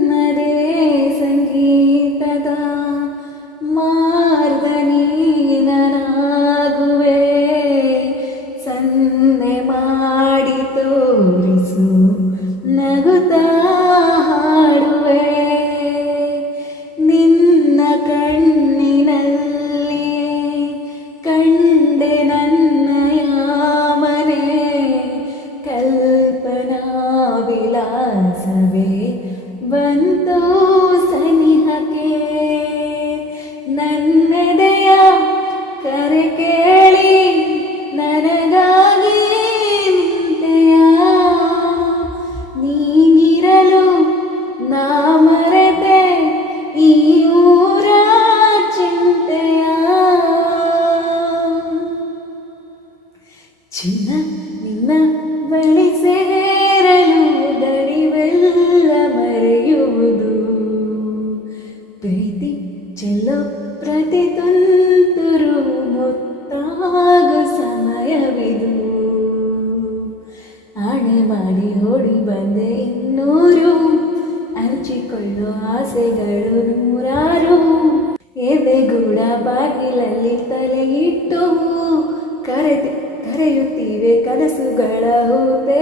ನನ್ನದೇ ಸಂಗೀತದ ಮಾರ್ಗ ನೀನಾಗುವೆ. ಸನ್ನೆ ಮಾಡಿ ತೋರಿಸು ನಗುತ್ತಾ ಹಾಡುವೆ. ನಿನ್ನ ಕಣ್ಣಿನಲ್ಲಿ ಕಂಡೆ ನನ್ನಯ ಮನೆ. ಕಲ್ಪನಾ ವಿಲಾಸವೇ ಬಂತೋ ಸನಿಹಕ್ಕೆ. ನನ್ನೆದೆಯ ಕರೆ ಕೇಳಿ ನನಗಾಗಿ ನಿಂತೆಯ. ನೀನಿರಲು ನಾ ಮರೆತೆ ಈ ಊರ ಚಿಂತೆಯ. ಚಿನ್ನ ನಿನ್ನ ಬಳಿ ಸೇರಲು ದಣಿವೆಲ್ಲ ಮರೆಯುವುದು. ಪ್ರೀತಿ ಚೆಲ್ಲೋ ಪ್ರತಿ ತುಂತುರು ಮುತ್ತಾಗೋ ಸಮಯವಿದು. ಆಣೆ ಮಾಡಿ ಓಡಿ ಬಂದೆ ಇನ್ನೂರು, ಹಂಚಿಕೊಳ್ಳೋ ಆಸೆಗಳು ನೂರಾರು. ಎದೆಗೂಡ ಬಾಗಿಲಲ್ಲಿ ತಲೆಯಿಟ್ಟು ಕರೆಯುತ್ತಿವೆ ಕನಸುಗಳ ಹೂವೆ.